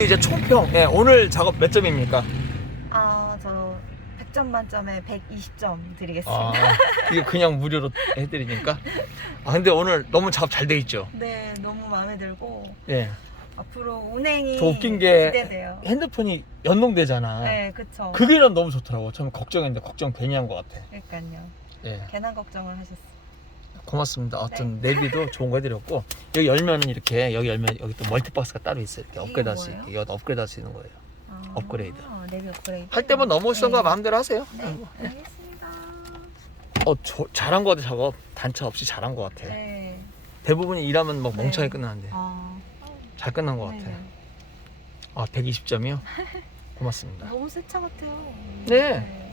이제 총평. 예, 오늘 작업 몇 점입니까? 아, 저 100점 만점에 120점 드리겠습니다. 아, 이게 그냥 무료로 해드리니까. 아, 근데 오늘 너무 작업 잘 돼 있죠? 네, 너무 마음에 들고 예. 앞으로 운행이 더 웃긴 게 기대돼요. 핸드폰이 연동되잖아. 네, 그쵸. 그게 난 너무 좋더라고. 처음에 걱정했는데 걱정 괜히 한 것 같아. 그러니까요. 예. 괜한 걱정을 하셨어요. 고맙습니다. 어떤 내비도 좋은 거 해드렸고 여기 열면은 이렇게 여기 열면 여기 또 멀티박스가 따로 있어요. 이렇게 이게 업그레이드 할수 뭐예요? 있게 여기 업그레이드 할 수 있는 거예요. 아, 업그레이드. 내비 업그레이드. 할 때면 넘어오시던 거 네. 마음대로 하세요. 네, 알겠습니다. 어, 저, 잘한 거 같아 작업. 단차 없이 잘한 거 같아. 네. 대부분이 일하면 막 멍청하게 네. 끝나는데 아, 잘 끝난 거 네. 같아. 아 120점이요? 고맙습니다. 너무 새차 같아요. 네.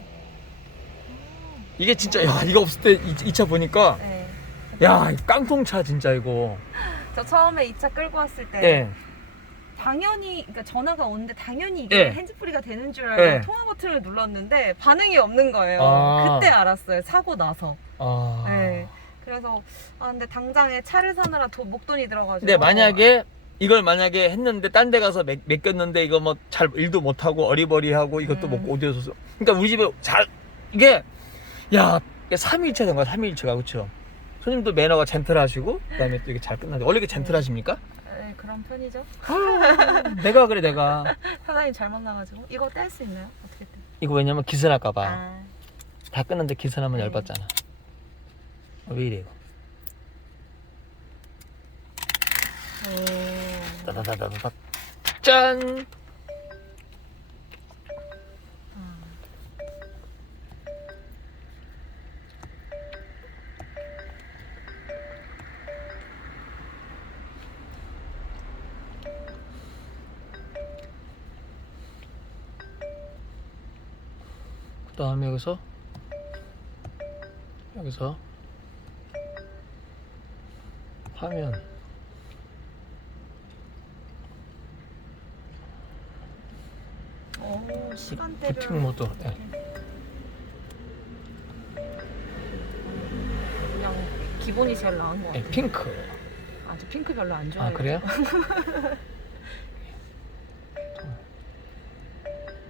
이게 진짜 야 이거 없을 때 이 차 보니까 네. 야이 깡통차 진짜 이거. 저 처음에 이 차 끌고 왔을 때 예. 당연히 그러니까 전화가 오는데 당연히 이게 예. 핸즈프리가 되는 줄 알고 예. 통화 버튼을 눌렀는데 반응이 없는 거예요. 아. 그때 알았어요. 사고 나서. 아. 네. 그래서 아 근데 당장에 차를 사느라 도, 목돈이 들어가지고. 근데 만약에 이걸 만약에 했는데 딴 데 가서 맡, 맡겼는데 이거 뭐 잘 일도 못 하고 어리버리하고 이것도 음. 못 어디서 그러니까 우리 집에 잘 이게 야 이게 3일차 된 거야 3일차가 그쵸 손님도 매너가 젠틀하시고 그다음에 또 이게 잘 끝나죠 원래 이게 젠틀하십니까? 네, 그런 편이죠. 아유, 내가 그래 내가 사장님 잘 만나가지고 이거 뗄 수 있나요? 어떻게 떼? 이거 왜냐면 기스날까봐 아. 다 끝났는데 기스나면 네. 열받잖아 어, 왜 이래 이거 오. 따다다다다다 짠 그 다음에 여기서 여기서 화면 오, 시간대별. 부팅 모드 예. 그냥 기본이 제일 나은 것 예, 같아요. 핑크 아, 저 핑크 별로 안 좋아해요. 아 그래요?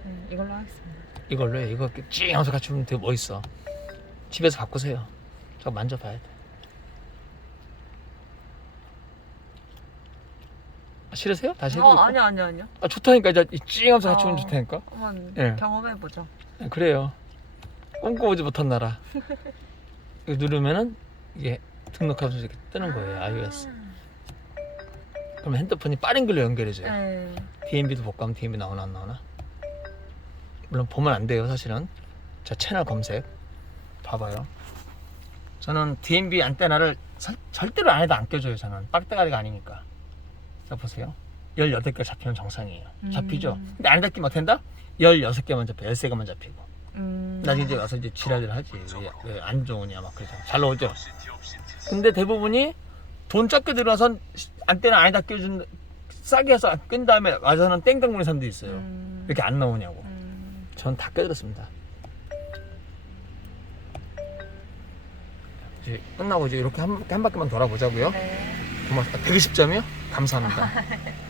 네, 이걸로 하겠습니다. 이걸로 해. 이거 찡 하면서 같이 보면 되게 멋있어 집에서 바꾸세요 저 만져봐야 돼 아, 싫으세요? 다시 어, 해드릴까? 아니요, 아니요, 아니요. 아, 좋다니까 이제 이찡 하면서 같이 보면 어. 좋다니까 한번 예. 경험해보죠. 네, 그래요 꿈꿔보지 못한 나라 이거 누르면은 이게 등록하면서 이렇게 뜨는 거예요 iOS 그러면 핸드폰이 빠른 길로 연결해줘요 네. DMB도 볼까 하면 DMB 나오나 안 나오나? 물론 보면 안 돼요 사실은 자 채널 검색 봐봐요 저는 DMB 안테나를 설- 절대로 안에도 안 껴줘요 저는 빡대가리가 아니니까 자 보세요 18개 잡히면 정상이에요 잡히죠? 음. 근데 안에다 끼면 된다? 16개만 잡혀 13개만 잡히고 음. 나중에 이제 와서 이제 지랄을 하지 왜, 왜안 좋으냐 막 그러잖아 잘 나오죠? 근데 대부분이 돈 적게 들어선 안테나 안에다 껴준 싸게 해서 끈 다음에 와서는 땡깡 보는 사람도 있어요 음. 왜 이렇게 안 나오냐고 음. 전 다 껴들었습니다 이제 끝나고 이제 이렇게 한, 한 바퀴만 돌아보자고요 네. 고맙습니다 120점이요? 감사합니다